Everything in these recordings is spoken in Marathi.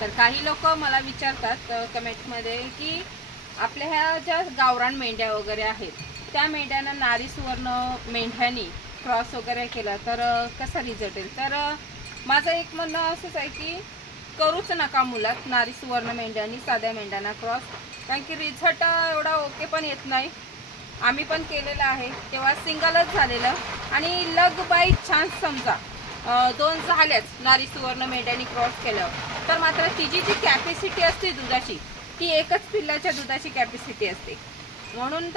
तर काही लोक मला विचारतात कमेंटमध्ये की आपल्या ह्या ज्या गावरान मेंढ्या वगैरे आहेत त्या मेंढ्यांना नारी सुवर्ण मेंढ्यानी क्रॉस वगैरे केला तर कसा रिझल्ट येईल? तर माझं एक म्हणणं असंच आहे की करूच नका मुलात नारी सुवर्ण मेंढ्यांनी साध्या मेंढ्यांना क्रॉस कारण की रिझल्ट एवढा ओके पण येत नाही. आम्ही पण केलेलं आहे. तेव्हा सिंगलच झालेलं. आणि लग बाय चान्स समजा दोन झाल्याच नारी सुवर्ण मेंढ्यांनी क्रॉस केलं. तर मात्र तिची जी कॅपॅसिटी असते दुधाची ती एकच पिल्लाच्या दुधाची कॅपॅसिटी असते. म्हणून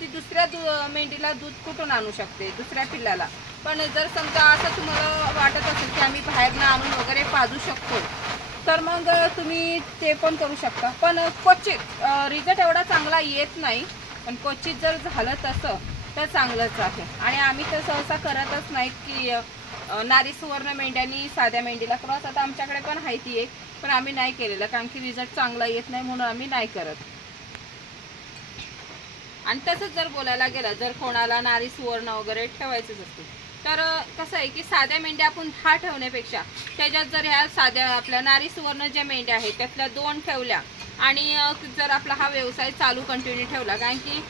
ती दुसऱ्या दु मेंढीला दूध कुठून आणू शकते? दुसऱ्या पिल्लाला. पण जर समजा असं तुम्हाला वाटत असेल की आम्ही बाहेरनं आणून वगैरे पाजू शकतो तर मग तुम्ही ते पण करू शकता. पण क्वचित रिझल्ट एवढा चांगला येत नाही. पण क्वचित जर झालं तसं तर चांगलंच आहे. आणि आम्ही तर सहसा करतच नाही की नारी सुवर्ण मेंढ्यांनी साध्या मेंढीला क्रॉस. आता आमच्याकडे पण आहे ती एक पण आम्ही नाही केलेलं कारण की रिझल्ट चांगला येत नाही म्हणून आम्ही नाही करत. आणि तसंच जर बोलायला गेलं जर कोणाला नारी सुवर्ण वगैरे ठेवायचंच असते तर कसं आहे की साध्या मेंढ्या आपण दहा ठेवण्यापेक्षा त्याच्यात जर ह्या साध्या आपल्या नारी सुवर्ण ज्या मेंढ्या आहेत त्यातल्या दोन ठेवल्या आणि जर आपला हा व्यवसाय चालू कंटिन्यू ठेवला कारण की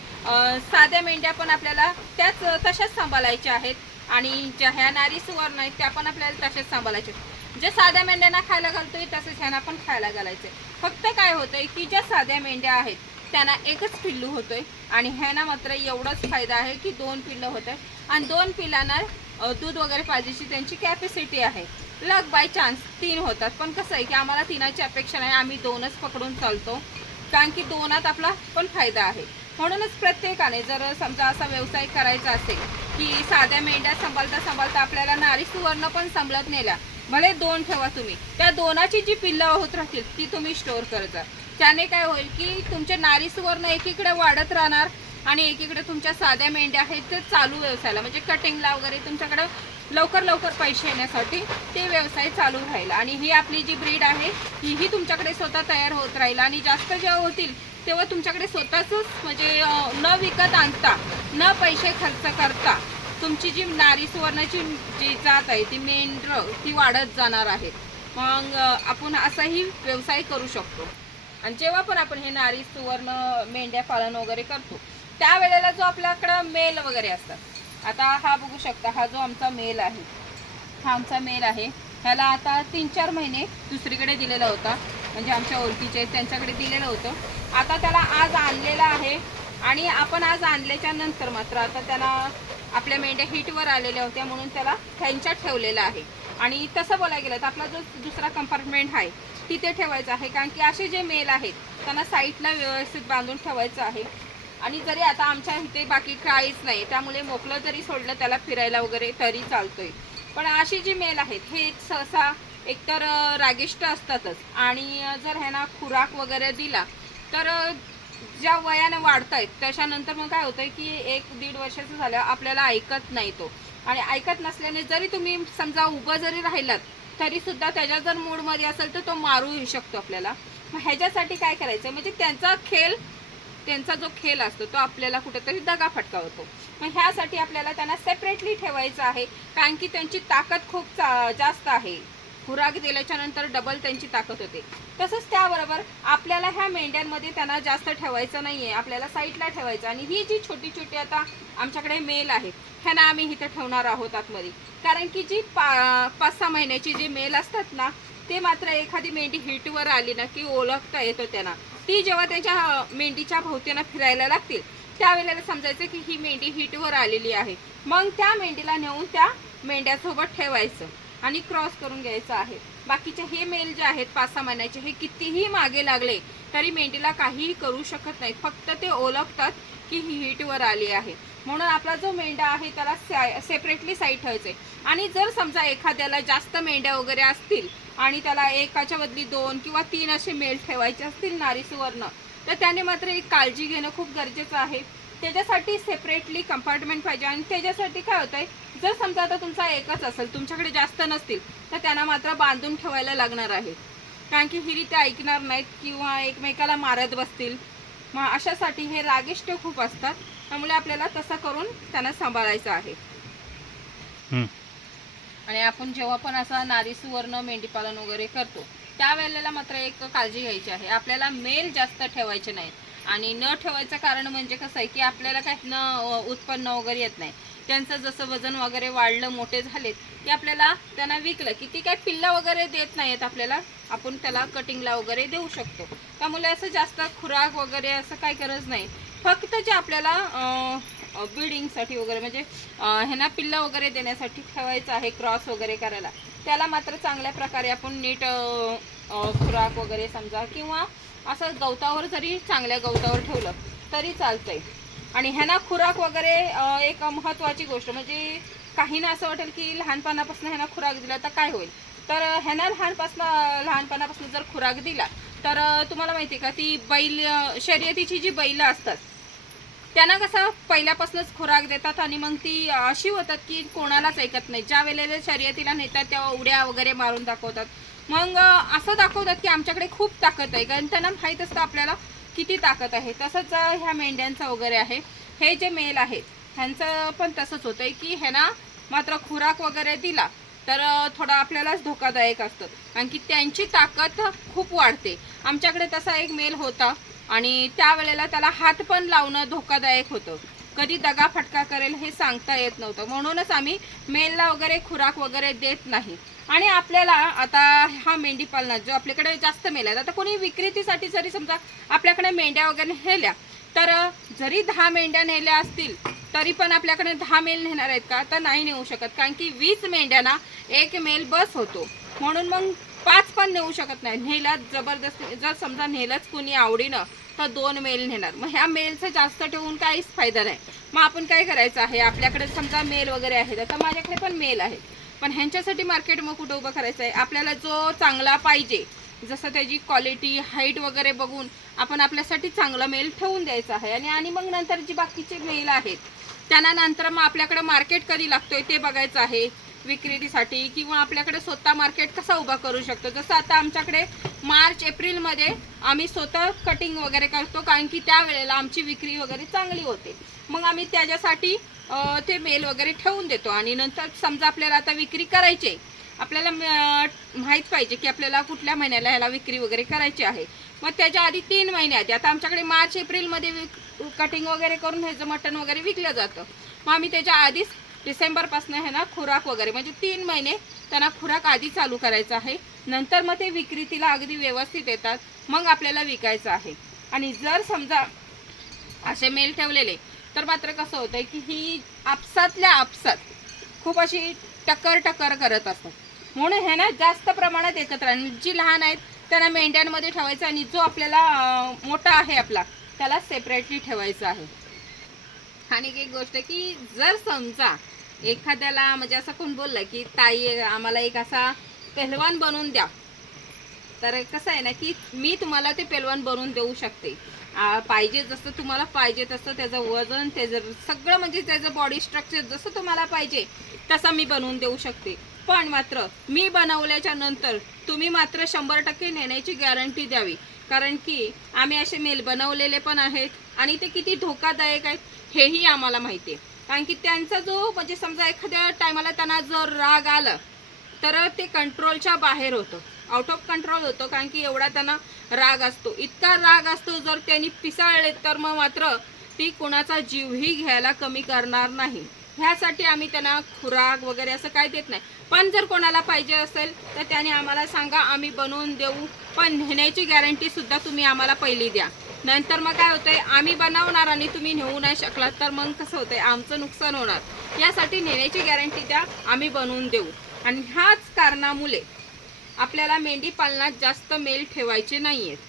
साध्या मेंढ्या पण आपल्याला त्याच तशाच सांभाळायच्या आहेत. आणि ज्या ह्या नारी सुवर्ण आहेत त्या पण आपल्याला तसेच सांभाळायच्या जे साध्या मेंढ्यांना खायला घालतोय तसंच ह्यांना पण खायला घालायचे. फक्त काय होतंय की ज्या साध्या मेंढ्या आहेत त्यांना एकच पिल्लू होतोय आणि ह्यांना मात्र एवढाच फायदा आहे की दोन पिल्लं होत आहे आणि दोन पिल्लांना दूध वगैरे पाहिजेची त्यांची कॅपॅसिटी आहे. लग बाय चान्स तीन होतात. पण कसं आहे की आम्हाला तिनाची अपेक्षा नाही. आम्ही दोनच पकडून चालतो. कारण की दोनात आपला पण फायदा आहे. म्हणूनच प्रत्येकाने जर समजा असा व्यवसाय करायचा असेल की साध्या मेंढ्या सांभाळता सांभाळता आपल्याला नारी सुवर्ण पण सांभाळत नेल्या भले दोन ठेवा तुम्ही त्या दोनाची जी पिल्लं होत राहतील ती तुम्ही स्टोअर करत जा. त्याने काय होईल की तुमचे नारी सुवर्ण एकीकडे वाढत राहणार आणि एकीकडे तुमच्या साध्या मेंढ्या आहेत ते चालू व्यवसायाला म्हणजे कटिंगला वगैरे तुमच्याकडे लवकर लवकर पैसे येण्यासाठी ते व्यवसाय चालू राहील. आणि ही आपली जी ब्रीड आहे हीही तुमच्याकडे स्वतः तयार होत राहील. आणि जास्त जेव्हा होतील तेव्हा तुमच्याकडे स्वतःच म्हणजे न विकत आणता न पैसे खर्च करता तुमची जी नारी सुवर्णाची जी जात आहे ती मेंढर ती वाढत जाणार आहे. मग आपण असाही व्यवसाय करू शकतो. आणि जेव्हा पण आपण हे नारी सुवर्ण मेंढ्या पालन वगैरे करतो त्यावेळेला जो आपल्याकडं मेल वगैरे असतात. आता हा बघू शकता हा जो आमचा मेल आहे हा आमचा मेल आहे. ह्याला आता तीन चार महिने दुसरीकडे दिलेला होता. म्हणजे आमच्या ओळखीचे त्यांच्याकडे दिलेलं होतं. आता त्याला आज आणलेला आहे. आणि आपण आज आणल्याच्या नंतर मात्र आता त्याला आपल्या मेंढ्या हिटवर आलेल्या होत्या म्हणून त्याला त्यांच्यात ठेवलेला आहे. आणि तसं बोलायला गेलं तर आपला जो दुसरा कंपार्टमेंट आहे तिथे ठेवायचा आहे. कारण की असे जे मेल आहेत त्यांना साईडला व्यवस्थित बांधून ठेवायचं आहे. आणि जरी आता आमच्या इथे बाकी काहीच नाही त्यामुळे मोकलं जरी सोडलं त्याला फिरायला वगैरे तरी चालतोय. पण अशी जी मेल आहेत हे सहसा एकतर रागिष्ट असतातच. आणि जर ह्यांना खुराक वगैरे दिला तर ज्या वयाने वाढतायत त्याच्यानंतर मग काय होतंय की एक दीड वर्षाचं झालं आपल्याला ऐकत नाही तो. आणि ऐकत नसल्याने जरी तुम्ही समजा उभं जरी राहिलात तरी सुद्धा त्याच्या जर मूडमध्ये असेल तर तो मारूही शकतो आपल्याला. मग ह्याच्यासाठी काय करायचं? म्हणजे त्यांचा खेळ त्यांचा जो खेळ असतो तो आपल्याला कुठेतरी दगा फटकावतो मग ह्यासाठी आपल्याला त्यांना सेपरेटली ठेवायचं आहे कारण की त्यांची ताकद खूप चा- जास्त आहे. खुराक दिल्याच्या नंतर डबल त्यांची ताकद होते. तसंच त्याबरोबर आपल्याला ह्या मेंढ्यांमध्ये त्यांना जास्त ठेवायचं नाही आहे आपल्याला साईडला ठेवायचं. आणि ही जी छोटी छोटी आता आमच्याकडे मेल आहे ह्यांना आम्ही इथं ठेवणार आहोत आतमध्ये. कारण की जी पा पाच सहा महिन्याची जी मेल असतात ना ते मात्र एखादी मेंढी हिटवर आली ना की ओळखता येतो त्यांना. ती जेव्हा त्यांच्या मेंढीच्या भोवतीनं फिरायला लागतील त्यावेळेला समजायचं की ही मेंढी हिटवर आलेली आहे. मग त्या मेंढीला नेऊन त्या मेंढ्यासोबत ठेवायचं. आणि क्रॉस करून घ्यायचं आहे. बाकीचे हे मेल जे आहेत पाच सहा महिन्याचे हे कितीही मागे लागले तरी मेंढीला काहीही करू शकत नाहीत फक्त ते ओळखतात की ही हिटवर आली आहे. म्हणून आपला जो मेंढा आहे त्याला सेपरेटली साईड ठेवायचे आणि जर समजा एखाद्याला जास्त मेंढ्या वगैरे असतील आणि त्याला एकाच्या बदली दोन किंवा तीन असे मेल ठेवायचे असतील नारी सुवर्ण तर त्याने मात्र एक काळजी घेणं खूप गरजेचं आहे. त्याच्यासाठी सेपरेटली कंपार्टमेंट पाहिजे. आणि त्याच्यासाठी काय होतंय जर समजा आता तुमचा एकच असेल तुमच्याकडे जास्त नसतील तर त्यांना मात्र बांधून ठेवायला लागणार आहे. कारण की हिरी ते ऐकणार नाहीत किंवा एकमेकाला मारत बसतील. मग अशासाठी हे रागिष्ट खूप असतात. त्यामुळे आपल्याला तसं करून त्यांना सांभाळायचं आहे. आणि आपण जेव्हा पण असा नारी सुवर्ण मेंढीपालन वगैरे करतो त्यावेळेला मात्र एक काळजी घ्यायची आहे. आपल्याला मेल जास्त ठेवायचे नाही आणि न ठेवायचं कारण म्हणजे कसं आहे की आपल्याला काही न उत्पन्न वगैरे येत नाही. त्यांचं जसं वजन वगैरे वाढलं मोठे झालेत की आपल्याला त्यांना विकलं की ती काय पिल्ला वगैरे देत नाहीत आपल्याला आपण त्याला कटिंगला वगैरे देऊ शकतो. त्यामुळे असं जास्त खुराक वगैरे असं काही गरज नाही. फक्त जे आपल्याला बिडिंगसाठी वगैरे म्हणजे ह्यांना पिल्लं वगैरे देण्यासाठी ठेवायचं आहे क्रॉस वगैरे करायला त्याला मात्र चांगल्या प्रकारे आपण नीट खुराक वगैरे समजा किंवा असं गवतावर जरी चांगल्या गवतावर ठेवलं तरी चालतंय. आणि ह्यांना खुराक वगैरे एक महत्त्वाची गोष्ट म्हणजे काहींना असं वाटेल की लहानपणापासून ह्यांना खुराक दिला तर काय होईल? तर ह्यांना लहानपासून लहानपणापासून जर खुराक दिला तर तुम्हाला माहिती आहे का ती बैल शर्यतीची जी बैलं असतात त्यांना कसं पहिल्यापासूनच खुराक देतात आणि मग ती अशी होतात की कोणालाच ऐकत नाही. ज्या वेळेला शर्यतीला नेतात तेव्हा उड्या वगैरे मारून दाखवतात. मग असं दाखवतात की आमच्याकडे खूप ताकद आहे. कारण त्यांना माहीत असतं आपल्याला किती ताकद आहे. तसंच ह्या मेंढ्यांचं वगैरे आहे. हे जे मेल आहेत ह्यांचं पण तसंच होतं आहे की ह्यांना मात्र खुराक वगैरे दिला तर थोडा आपल्यालाच धोकादायक असतं. कारण की त्यांची ताकद खूप वाढते. आमच्याकडे तसा एक मेल होता. आणि त्यावेळेला त्याला हात पण लावणं धोकादायक होतं. कधी दगा फटका करेल हे सांगता येत नव्हतं. म्हणूनच आम्ही मेलला वगैरे खुराक वगैरे देत नाही. आणि आपल्याला आता हा मेंढी पालना जो आपल्याकडे जास्त मेल आहेत आता कोणी विक्रेतीसाठी जरी समजा आपल्याकडे मेंढ्या वगैरे नेल्या तर जरी दहा मेंढ्या नेल्या असतील तरी पण आपल्याकडे दहा मेल नेणार आहेत का? तर नाही नेऊ शकत. कारण की वीस मेंढ्यांना एक मेल बस होतो. म्हणून मग पाच पण नेऊ शकत नाही. नेला जबरदस्ती जर समजा नेलंच कुणी आवडीनं तर दोन मेल नेणार. मग ह्या मेलचं जास्त ठेवून काहीच फायदा नाही. मग आपण काय करायचं आहे? आपल्याकडे समजा मेल वगैरे आहेत आता माझ्याकडे पण मेल आहेत पण ह्यांच्यासाठी मार्केट मग कुठं उभं करायचं आहे? आपल्याला जो चांगला पाहिजे जसं त्याची क्वालिटी हाईट वगैरे बघून आपण आपल्यासाठी चांगला मेल ठेवून द्यायचा आहे. आणि आणि मग नंतर जी बाकीचे मेल आहेत त्यांना नंतर मग आपल्याकडे मार्केट कधी लागतोय ते बघायचं आहे. विक्रीसाठी किंवा आपल्याकडे स्वतः मार्केट कसा उभा करू शकतो? जसं आता आमच्याकडे मार्च एप्रिलमध्ये आम्ही स्वतः कटिंग वगैरे करतो कारण की त्यावेळेला आमची विक्री वगैरे चांगली होते. मग आम्ही त्याच्यासाठी ते मेल वगैरे ठेवून देतो. आणि नंतर समजा आपल्याला आता विक्री करायची आहे आपल्याला म- माहीत पाहिजे की आपल्याला कुठल्या महिन्याला ह्याला विक्री वगैरे करायची आहे. मग त्याच्या आधी तीन महिने आधी आता आमच्याकडे मार्च एप्रिलमध्ये विक कटिंग वगैरे करून ह्याचं मटण वगैरे विकलं जातं. मग आम्ही त्याच्या आधीच डिसेंबरपासून आहे ना खुराक वगैरे म्हणजे तीन महिने त्यांना खुराक आधी चालू करायचा आहे. नंतर मग ते विक्रीतीला अगदी व्यवस्थित येतात मग आपल्याला विकायचं आहे. आणि जर समजा असे मेल ठेवलेले तर मात्र कसं होतं की ही आपसातल्या आपसात खूप अशी टक्कर टक्कर करत असतात. म्हणून हे ना जास्त प्रमाणात एकत्र आणि जी लहान आहेत त्यांना मेंढ्यांमध्ये ठेवायचं आणि जो आपल्याला मोठा आहे आपला त्याला सेपरेटली ठेवायचं आहे. आणि एक गोष्ट की जर समजा एखाद्याला म्हणजे असं कोण बोललं की ताई आम्हाला एक असा पहलवान बनवून द्या. तर कसं आहे ना की मी तुम्हाला ते पेलवान बनवून देऊ शकते. पाहिजे जसं तुम्हाला पाहिजे तसं त्याचं वजन त्याचं सगळं म्हणजे त्याचं बॉडी स्ट्रक्चर जसं तुम्हाला पाहिजे तसं मी बनवून देऊ शकते. पण मात्र मी बनवल्याच्या नंतर तुम्ही मात्र शंभर टक्के नेण्याची गॅरंटी द्यावी. कारण की आम्ही असे मेल बनवलेले पण आहेत आणि ते किती धोकादायक आहेत हेही आम्हाला माहिती आहे. कारण की त्यांचा जो म्हणजे समजा एखाद्या टायमाला त्यांना जर राग आला तर ते कंट्रोलच्या बाहेर होतं. आउट ऑफ कंट्रोल होतं कारण की एवढा त्यांना राग असतो. इतका राग असतो जर त्यांनी पिसाळले तर मग मात्र ती कोणाचा जीवही घ्यायला कमी करणार नाही. ह्यासाठी आम्ही त्यांना खुराक वगैरे असं काय देत नाही. पण जर कोणाला पाहिजे असेल तर त्याने आम्हाला सांगा आम्ही बनवून देऊ. पण नेण्याची गॅरंटीसुद्धा तुम्ही आम्हाला पहिली द्या. नंतर मग काय होतंय आम्ही बनवणार आणि तुम्ही नेऊ नाही शकलात तर मग कसं होतंय आमचं नुकसान होणार. यासाठी नेण्याची गॅरंटी द्या आम्ही बनवून देऊ. आणि ह्याच कारणामुळे आपल्याला मेंढी पालनात जास्त मेल ठेवायचे नाही आहेत